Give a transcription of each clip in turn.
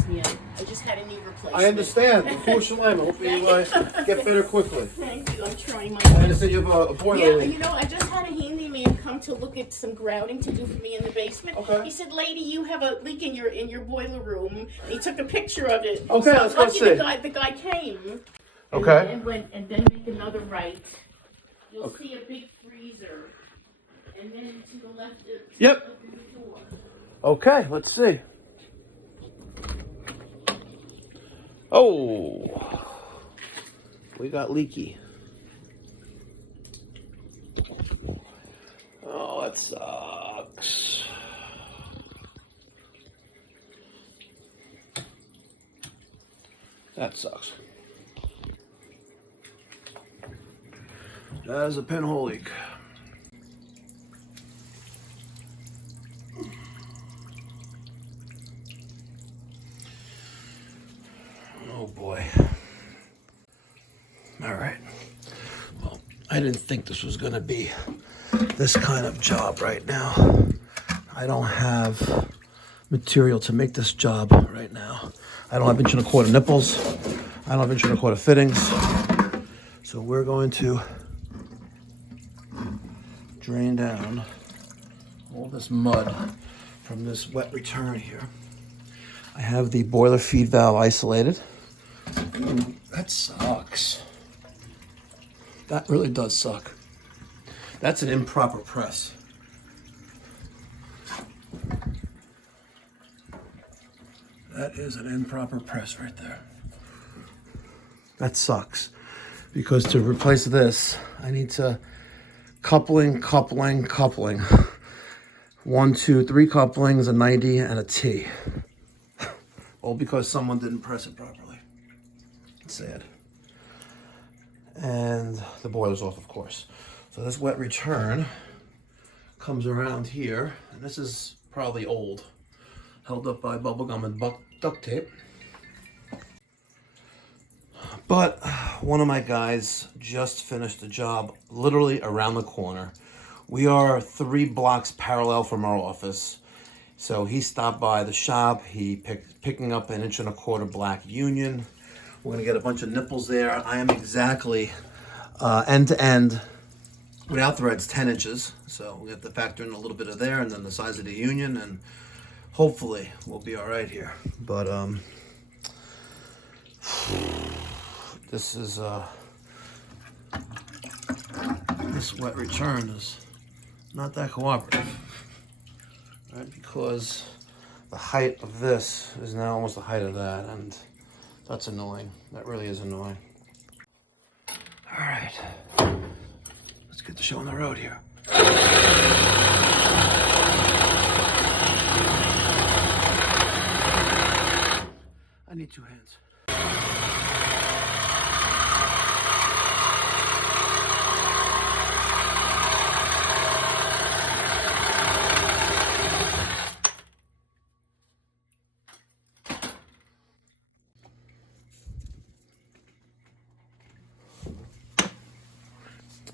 Trust me, I just had a knee replacement. I understand. Unfortunately, I hope you get better quickly. Thank you. I'm trying my I best. understand you have a boiler Yeah, leak. you know, I just had a handyman come to look at some grouting to do for me in the basement. Okay. He said, "Lady, you have a leak in your boiler room." And he took a picture of it. Okay, so let's go lucky see. The guy came. Okay. And then make another right. You'll see a big freezer, and then to the left. Yep. Of the door. Okay, let's see. Oh, we got leaky. Oh, that sucks. That sucks. That is a pinhole leak. Oh boy. All right. Well, I didn't think this was going to be this kind of job right now. I don't have material to make this job right now. I don't have 1.25 inch nipples. I don't have 1.25 inch fittings. So we're going to drain down all this mud from this wet return here. I have the boiler feed valve isolated. Ooh, that sucks. That really does suck. That's an improper press. That is an improper press right there. That sucks. Because to replace this, I need to coupling. 1, 2, 3 couplings, a 90 and a T. All because someone didn't press it properly. It's sad. And the boiler's off, of course. So this wet return comes around here, and this is probably old, held up by bubble gum and duct tape. But one of my guys just finished the job literally around the corner. We are 3 blocks parallel from our office. So he stopped by the shop. He picking up an 1.25 inch black union. We're gonna get a bunch of nipples there. I am exactly end to end without threads 10 inches. So we have to factor in a little bit of there and then the size of the union, and hopefully we'll be all right here. But this is this wet return is not that cooperative, right? Because the height of this is now almost the height of that, and that's annoying. That really is annoying. All right, let's get the show on the road here. I need 2 hands.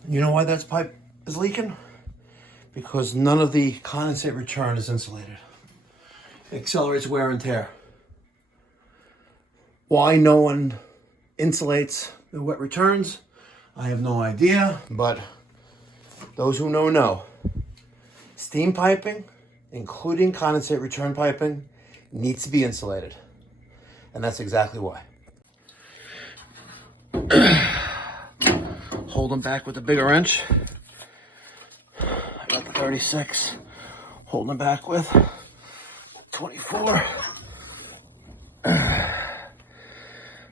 You know why that pipe is leaking? Because none of the condensate return is insulated. It accelerates wear and tear. Why no one insulates the wet returns, I have no idea, but those who know. Steam piping, including condensate return piping, needs to be insulated. And that's exactly why. Hold them back with a bigger wrench. I got the 36. Holding them back with 24.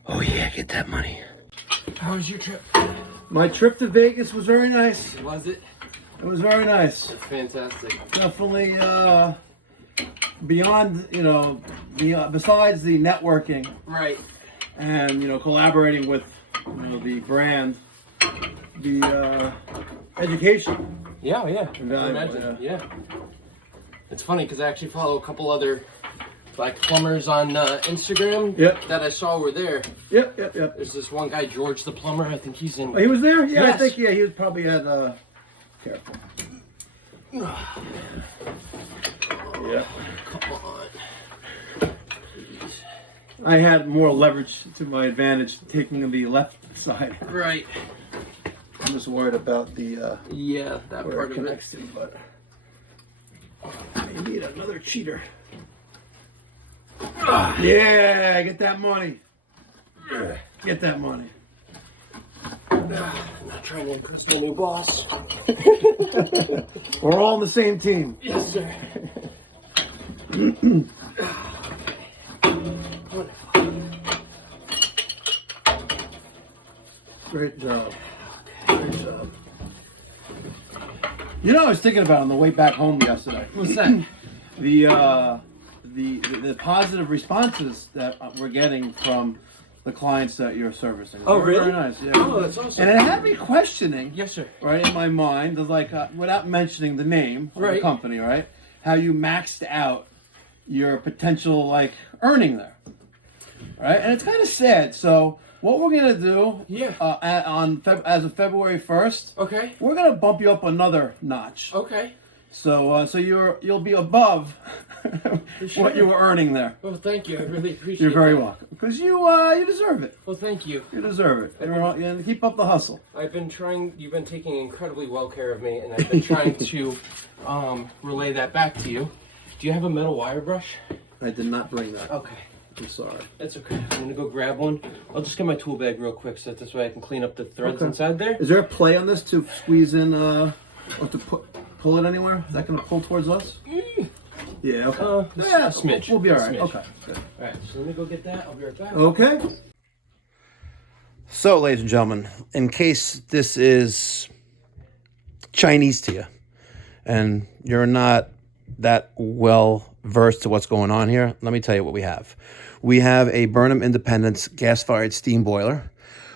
Oh yeah, get that money. How was your trip? My trip to Vegas was very nice. Was it? It was very nice. That's fantastic. Definitely beyond, besides the networking. Right. And, collaborating with, the brand, the education. Yeah. I can Invaluable, imagine. Yeah. It's funny because I actually follow a couple other plumbers on Instagram. Yep. That I saw were there. Yep. There's this one guy, George the plumber. I think he's in. Oh, he was there? Yeah, Yes. I think, he was probably at, careful. Yeah. Come on. I had more leverage to my advantage taking the left side. Right. I'm just worried about the Yeah, that where part it of it. connects to, but I need another cheater. Yeah, get that money. Get that money. I'm not trying to impress my new boss. We're all on the same team. Yes, sir. Great job. Great job. You know, I was thinking about on the way back home yesterday. What's that? The positive responses that we're getting from the clients that you're servicing. Oh, Very, really? Very nice. Yeah. Oh, that's awesome. And it had me questioning. Yes, sir. Right in my mind, of like without mentioning the name of the Right. company, right? How you maxed out your potential like earning there, right? And it's kind of sad. So what we're gonna do, Yeah. As of February 1st, Okay. we're gonna bump you up another notch. Okay. So you'll be above Sure. what you were earning there. Well, thank you. I really appreciate it. You're very welcome. Because you deserve it. Well, thank you. You deserve it. You keep up the hustle. I've been trying, you've been taking incredibly well care of me, and I've been trying to relay that back to you. Do you have a metal wire brush? I did not bring that. Okay. I'm sorry. That's okay. I'm going to go grab one. I'll just get my tool bag real quick so that this way I can clean up the threads Okay. inside there. Is there a play on this to squeeze in, or to pull it anywhere? Is that going to pull towards us? Yeah, okay. A smidge. We'll be all right. Smidge. Okay. Good. All right, so let me go get that. I'll be right back. Okay. So, ladies and gentlemen, in case this is Chinese to you and you're not that well versed to what's going on here, let me tell you what we have. We have a Burnham Independence gas-fired steam boiler,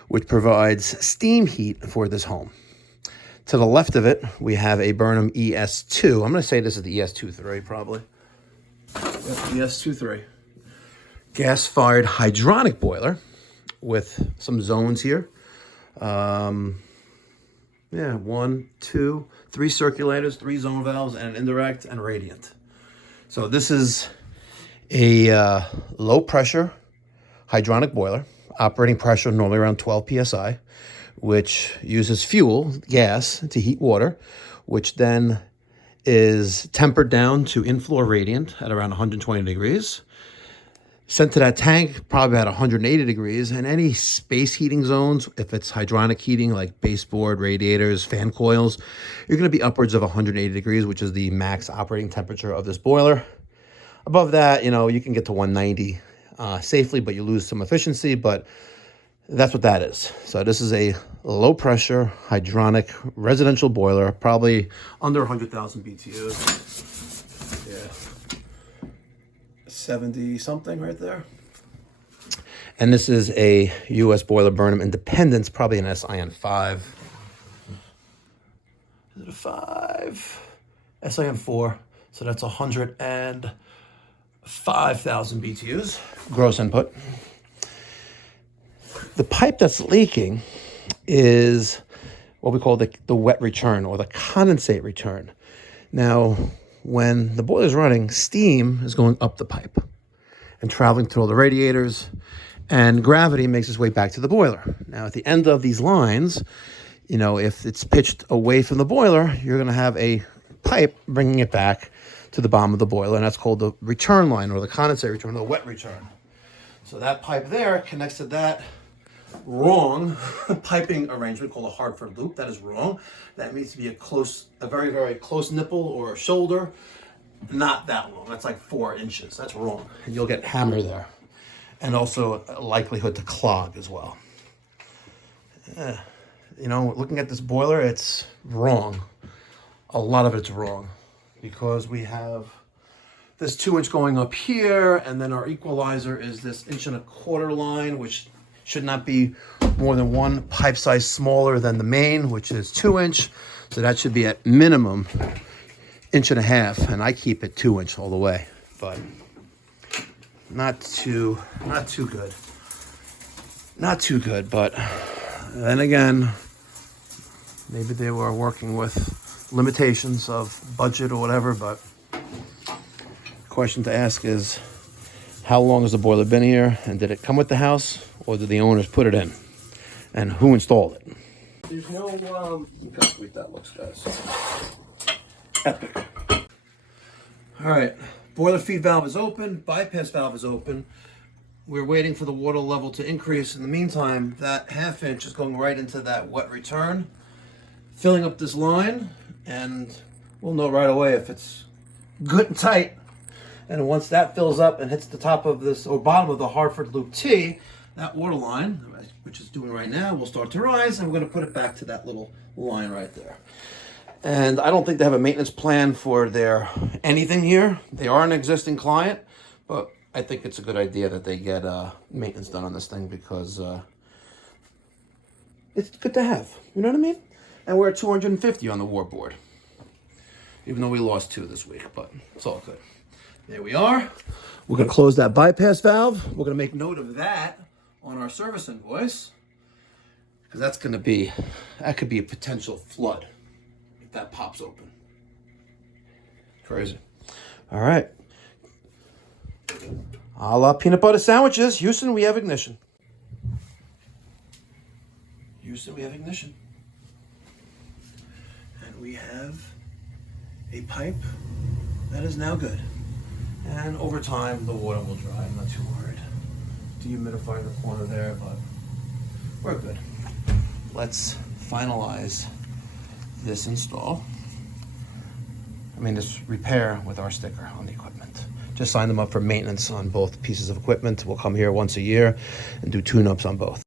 which provides steam heat for this home. To the left of it, we have a Burnham ES2. I'm going to say this is the ES23 probably. ES23. Gas-fired hydronic boiler with some zones here. Yeah, 1, 2, 3 circulators, 3 zone valves, and an indirect and radiant. So this is a low pressure hydronic boiler, operating pressure normally around 12 psi, which uses fuel, gas, to heat water, which then is tempered down to in-floor radiant at around 120 degrees. Sent to that tank, probably about 180 degrees, and any space heating zones, if it's hydronic heating like baseboard, radiators, fan coils, you're going to be upwards of 180 degrees, which is the max operating temperature of this boiler. Above that, you can get to 190 safely, but you lose some efficiency, but that's what that is. So this is a low pressure hydronic residential boiler, probably under 100,000 BTUs. Yeah. 70 something right there. And this is a US boiler, Burnham Independence, probably an SIN 5. Is it a 5? SIN 4. So that's 105,000 BTUs gross input. The pipe that's leaking is what we call the wet return or the condensate return. Now, when the boiler is running, steam is going up the pipe and traveling through all the radiators, and gravity makes its way back to the boiler. Now, at the end of these lines, if it's pitched away from the boiler, you're going to have a pipe bringing it back to the bottom of the boiler, and that's called the return line or the condensate return or the wet return. So that pipe there connects to that wrong piping arrangement called a Hartford Loop. That is wrong. That needs to be a very, very close nipple or shoulder. Not that long. That's like 4 inches. That's wrong. And you'll get hammer there. And also a likelihood to clog as well. Looking at this boiler, it's wrong. A lot of it's wrong because we have this 2-inch going up here, and then our equalizer is this 1.25 inch line, which should not be more than 1 pipe size smaller than the main, which is 2 inch. So that should be at minimum 1.5 inches, and I keep it 2 inch all the way, but not too good. Not too good, but then again, maybe they were working with limitations of budget or whatever, but the question to ask is, how long has the boiler been here, and did it come with the house, or did the owners put it in, and who installed it? There's no, look how sweet that looks, guys. Epic. All right, boiler feed valve is open, bypass valve is open. We're waiting for the water level to increase. In the meantime, that 1/2 inch is going right into that wet return, filling up this line, and we'll know right away if it's good and tight. And once that fills up and hits the top of this, or bottom of the Hartford Loop T, that water line, which is doing right now, will start to rise, and we're going to put it back to that little line right there. And I don't think they have a maintenance plan for their anything here. They are an existing client, but I think it's a good idea that they get maintenance done on this thing, because it's good to have. You know what I mean? And we're at 250 on the war board, even though we lost 2 this week, but it's all good. There we are. We're going to close that bypass valve. We're going to make note of that on our service invoice, because that could be a potential flood if that pops open. Crazy. All right. A la peanut butter sandwiches. Houston, we have ignition. Houston, we have ignition. And we have a pipe that is now good. And over time, the water will dry. I'm not too worried. Dehumidifier in the corner there, but we're good. Let's finalize this install. This repair with our sticker on the equipment. Just sign them up for maintenance on both pieces of equipment. We'll come here once a year and do tune-ups on both.